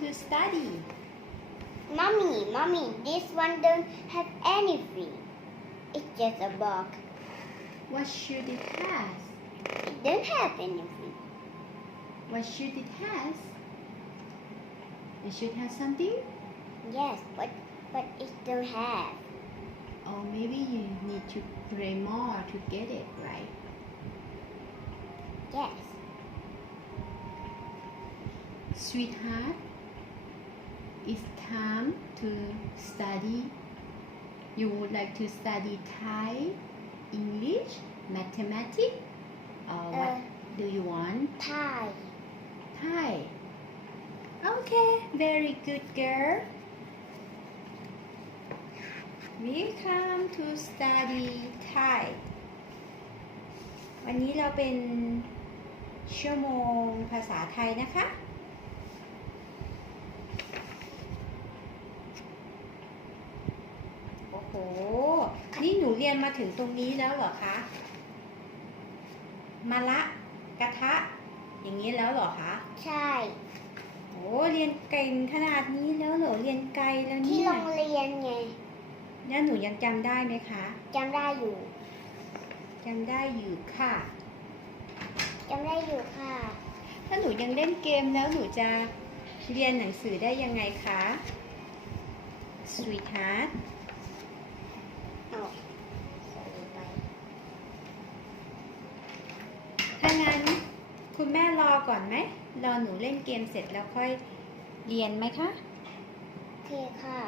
to study Mommy, mommy, this one don't have anything. It's just a box. what should it have It don't have anything. what should it have it should have something Yes, but but it don't have. or maybe you need to pray more to get it right Yes. Sweetheart, it's time to study. You would like to study Thai, English, mathematics, or what Uh, do you want? Thai. Thai. Okay, very good girl. We come to study Thai. วันนี้เราเป็นชั่วโมงภาษาไทยนะคะ ห นี่หนูเรียนมาถึงตรงนี้แล้วเหรอคะ มาละกระทะ อย่างนี้แล้วเหรอคะ ใช่ โอ้เรียนเก่งขนาดนี้แล้วเหรอ เรียนไกลแล้วที่เนี่ยโรงเรียนไงแล้วหนูยังจำได้ไหมคะจำได้อยู่จำได้อยู่ค่ะ จำได้อยู่ค่ะ ถ้าหนูยังเล่นเกมแล้วหนูจะเรียนหนังสือได้ยังไงคะ Sweetheart เอาใส่ไปถ้างั้นคุณแม่รอก่อนไหม รอหนูเล่นเกมเสร็จแล้วค่อยเรียนไหมคะ โอเคค่ะ